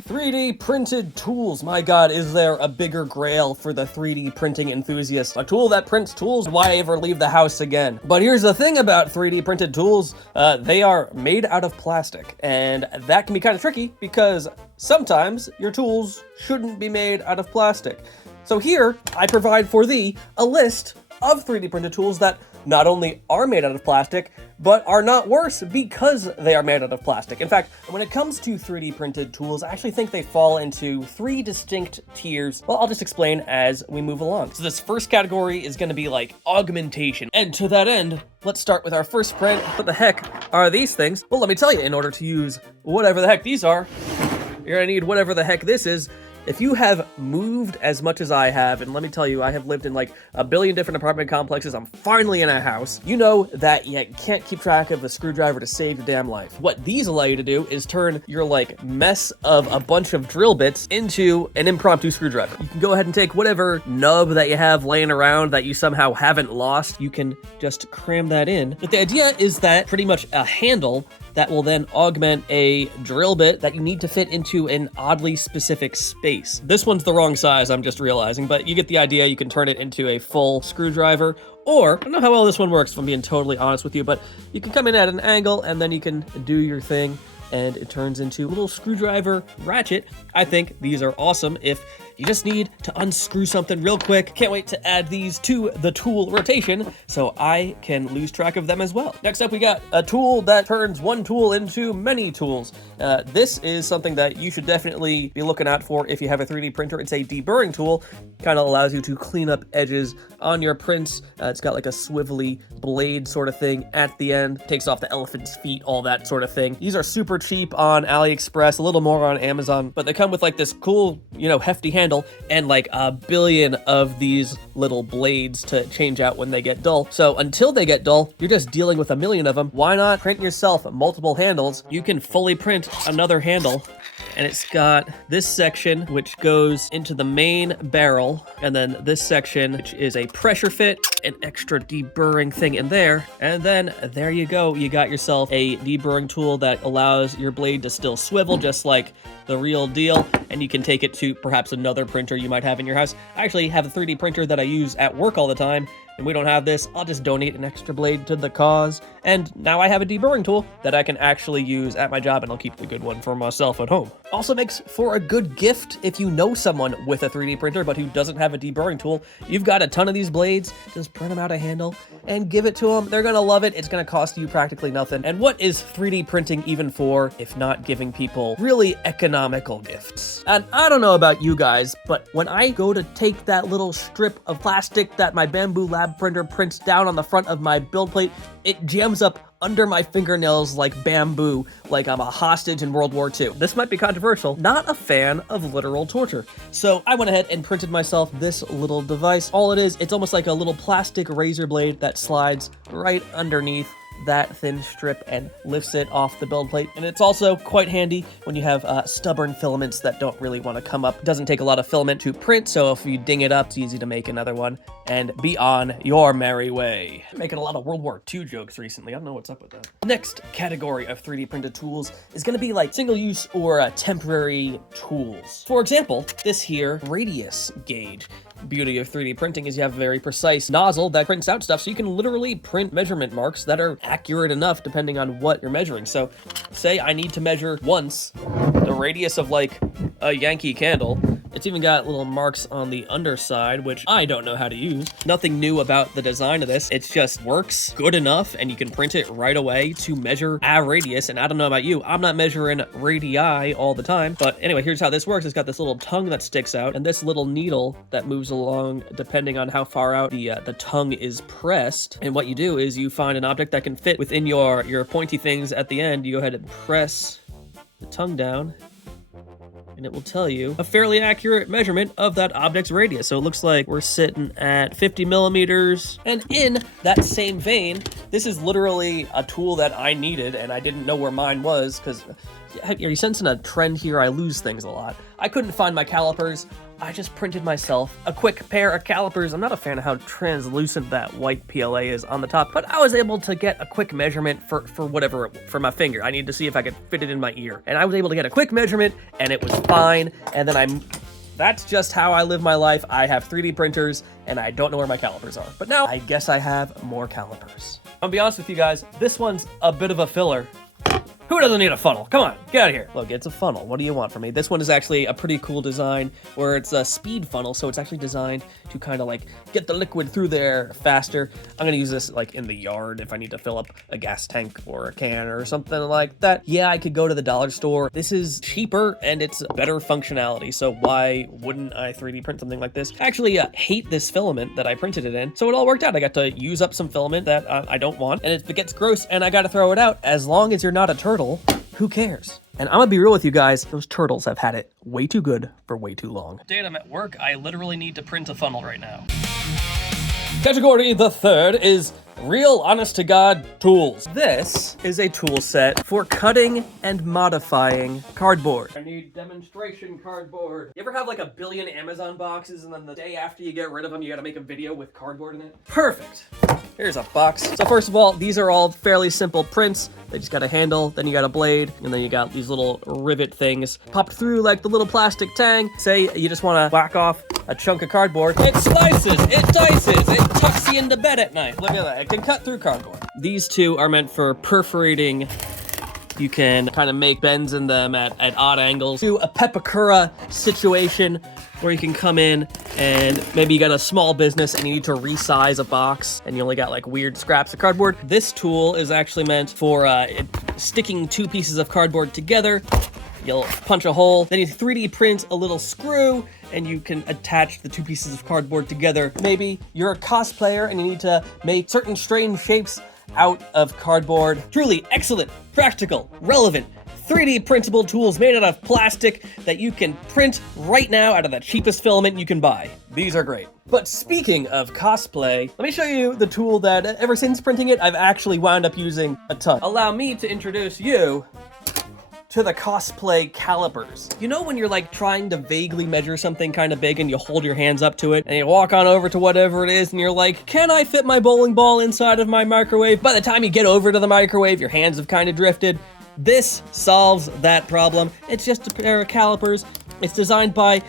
3D printed tools. My god, is there a bigger grail for the 3D printing enthusiast? A tool that prints tools? Why ever leave the house again? But here's the thing about 3D printed tools. They are made out of plastic, and that can be kind of tricky because sometimes your tools shouldn't be made out of plastic. So here, I provide for thee a list of 3D printed tools that not only are made out of plastic, but are not worse because they are made out of plastic. In fact, when it comes to 3D printed tools, I actually think they fall into 3 distinct tiers. Well, I'll just explain as we move along. So this first category is gonna be like augmentation. And to that end, let's start with our first print. What the heck are these things? Well, let me tell you, in order to use whatever the heck these are, you're gonna need whatever the heck this is. If you have moved as much as I have, and let me tell you, I have lived in like a billion different apartment complexes, I'm finally in a house, you know that you can't keep track of a screwdriver to save your damn life. What these allow you to do is turn your like mess of a bunch of drill bits into an impromptu screwdriver. You can go ahead and take whatever nub that you have laying around that you somehow haven't lost, you can just cram that in. But the idea is that pretty much a handle that will then augment a drill bit that you need to fit into an oddly specific space. This one's the wrong size, I'm just realizing, but you get the idea. You can turn it into a full screwdriver, or, I don't know how well this one works if I'm being totally honest with you, but you can come in at an angle and then you can do your thing and it turns into a little screwdriver ratchet. I think these are awesome if you just need to unscrew something real quick. Can't wait to add these to the tool rotation so I can lose track of them as well. Next up, we got a tool that turns one tool into many tools. This is something that you should definitely be looking out for if you have a 3D printer. It's a deburring tool. Kind of allows you to clean up edges on your prints. It's got like a swivelly blade sort of thing at the end. Takes off the elephant's feet, all that sort of thing. These are super cheap on AliExpress, a little more on Amazon, but they come with like this cool, hefty handle and like a billion of these little blades to change out when they get dull. So until they get dull, you're just dealing with a million of them. Why not print yourself multiple handles? You can fully print another handle, and it's got this section which goes into the main barrel, and then this section which is a pressure fit, an extra deburring thing in there, and then there you go. You got yourself a deburring tool that allows your blade to still swivel just like the real deal, and you can take it to perhaps another printer you might have in your house. I actually have a 3D printer that I use at work all the time, and we don't have this. I'll just donate an extra blade to the cause, and now I have a deburring tool that I can actually use at my job, and I'll keep the good one for myself at home. Also makes for a good gift if you know someone with a 3D printer but who doesn't have a deburring tool. You've got a ton of these blades, just print them out a handle and give it to them. They're gonna love it. It's gonna cost you practically nothing. And what is 3D printing even for if not giving people really economical gifts? And I don't know about you guys, but when I go to take that little strip of plastic that my Bamboo Lab printer prints down on the front of my build plate, it jams up under my fingernails like bamboo, like I'm a hostage in World War II. This might be controversial. Not a fan of literal torture. So I went ahead and printed myself this little device. All it is, it's almost like a little plastic razor blade that slides right underneath that thin strip and lifts it off the build plate. And it's also quite handy when you have stubborn filaments that don't really want to come up. It doesn't take a lot of filament to print, so if you ding it up, it's easy to make another one and be on your merry way. I'm making a lot of World War II jokes recently. I don't know what's up with that. Next category of 3D printed tools is going to be like single-use or temporary tools. For example, this here radius gauge. Beauty of 3D printing is you have a very precise nozzle that prints out stuff, so you can literally print measurement marks that are accurate enough depending on what you're measuring. So say I need to measure once the radius of like a Yankee candle. It's even got little marks on the underside, which I don't know how to use. Nothing new about the design of this. It just works good enough, and you can print it right away to measure a radius. And I don't know about you, I'm not measuring radii all the time. But anyway, here's how this works. It's got this little tongue that sticks out, and this little needle that moves along depending on how far out the tongue is pressed. And what you do is you find an object that can fit within your pointy things at the end. You go ahead and press the tongue down, and it will tell you a fairly accurate measurement of that object's radius. So it looks like we're sitting at 50 millimeters. And in that same vein, this is literally a tool that I needed and I didn't know where mine was because Are you sensing a trend here? I lose things a lot. I couldn't find my calipers. I just printed myself a quick pair of calipers. I'm not a fan of how translucent that white PLA is on the top, but I was able to get a quick measurement for whatever, for my finger. I needed to see if I could fit it in my ear. And I was able to get a quick measurement, and it was fine. And then that's just how I live my life. I have 3D printers, and I don't know where my calipers are. But now, I guess I have more calipers. I'll be honest with you guys, this one's a bit of a filler. Who doesn't need a funnel? Come on, get out of here. Look, it's a funnel. What do you want from me? This one is actually a pretty cool design where it's a speed funnel, so it's actually designed to kind of like get the liquid through there faster. I'm gonna use this like in the yard if I need to fill up a gas tank or a can or something like that. Yeah, I could go to the dollar store. This is cheaper and it's better functionality, so why wouldn't I 3D print something like this? I actually hate this filament that I printed it in, so it all worked out. I got to use up some filament that I don't want, and if it gets gross and I gotta throw it out, as long as you're not a turtle, who cares? And I'm gonna be real with you guys, those turtles have had it way too good for way too long. Dad, I'm at work, I literally need to print a funnel right now. Category the third is real honest-to-God tools. This is a tool set for cutting and modifying cardboard. I need demonstration cardboard. You ever have like a billion Amazon boxes and then the day after you get rid of them, you gotta make a video with cardboard in it? Perfect. Here's a box. So first of all, these are all fairly simple prints. They just got a handle, then you got a blade, and then you got these little rivet things popped through like the little plastic tang. Say you just want to whack off a chunk of cardboard. It slices, it dices, it tucks you into bed at night. Look at that, it can cut through cardboard. These two are meant for perforating. You can kind of make bends in them at odd angles. Do a pepakura situation where you can come in and maybe you got a small business and you need to resize a box and you only got like weird scraps of cardboard. This tool is actually meant for sticking two pieces of cardboard together. You'll punch a hole, then you 3D print a little screw, and you can attach the two pieces of cardboard together. Maybe you're a cosplayer and you need to make certain strange shapes out of cardboard. Truly excellent, practical, relevant, 3D printable tools made out of plastic that you can print right now out of the cheapest filament you can buy. These are great. But speaking of cosplay, let me show you the tool that ever since printing it, I've actually wound up using a ton. Allow me to introduce you to the cosplay calipers. You know when you're like trying to vaguely measure something kind of big and you hold your hands up to it and you walk on over to whatever it is and you're like, can I fit my bowling ball inside of my microwave? By the time you get over to the microwave, your hands have kind of drifted. This solves that problem. It's just a pair of calipers. It's designed by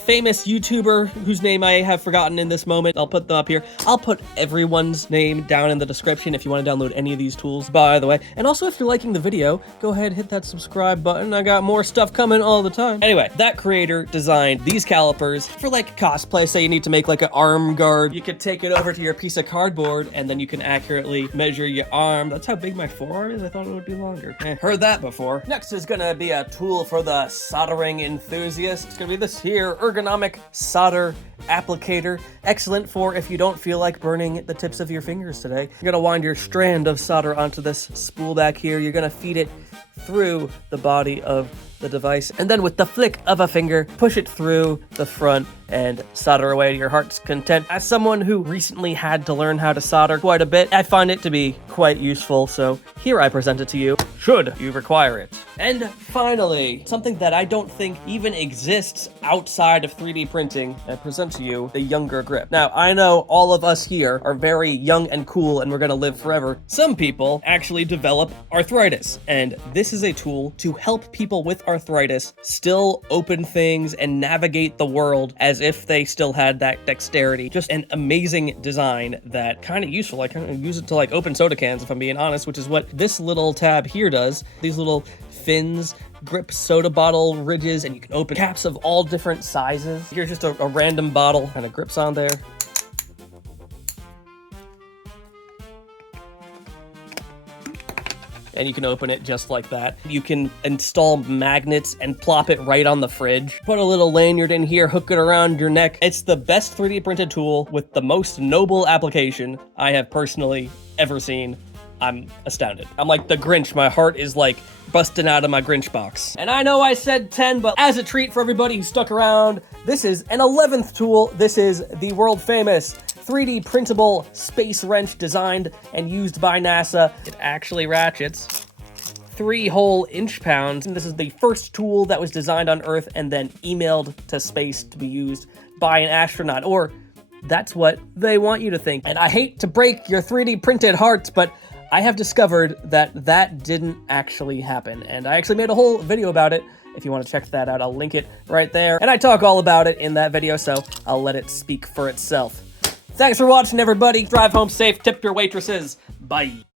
famous YouTuber whose name I have forgotten in this moment. I'll put them up here. I'll put everyone's name down in the description if you want to download any of these tools, by the way. And also, if you're liking the video, go ahead, hit that subscribe button. I got more stuff coming all the time. Anyway, that creator designed these calipers for like cosplay. Say you need to make like an arm guard. You could take it over to your piece of cardboard and then you can accurately measure your arm. That's how big my forearm is. I thought it would be longer. Heard that before. Next is gonna be a tool for the soldering enthusiast. It's gonna be this here ergonomic solder applicator. Excellent for if you don't feel like burning the tips of your fingers today. You're gonna wind your strand of solder onto this spool back here. You're gonna feed it through the body of the device, and then with the flick of a finger, push it through the front and solder away to your heart's content. As someone who recently had to learn how to solder quite a bit, I find it to be quite useful, so here I present it to you, should you require it. And finally, something that I don't think even exists outside of 3D printing, I present to you the younger grip. Now, I know all of us here are very young and cool and we're gonna live forever. Some people actually develop arthritis, and this is a tool to help people with arthritis still open things and navigate the world as if they still had that dexterity. Just an amazing design that kind of useful. I kind of use it to like open soda cans if I'm being honest, which is what this little tab here does. These little fins grip soda bottle ridges and you can open caps of all different sizes. Here's just a random bottle, kind of grips on there. And you can open it just like that. You can install magnets and plop it right on the fridge. Put a little lanyard in here, hook it around your neck. It's the best 3D printed tool with the most noble application I have personally ever seen. I'm astounded. I'm like the Grinch. My heart is like busting out of my Grinch box. And I know I said 10, but as a treat for everybody who stuck around, this is an 11th tool. This is the world famous 3D printable space wrench designed and used by NASA. It actually ratchets 3 whole inch pounds. And this is the first tool that was designed on Earth and then emailed to space to be used by an astronaut, or that's what they want you to think. And I hate to break your 3D printed hearts, but I have discovered that that didn't actually happen. And I actually made a whole video about it. If you want to check that out, I'll link it right there. And I talk all about it in that video, so I'll let it speak for itself. Thanks for watching, everybody. Drive home safe, tip your waitresses. Bye.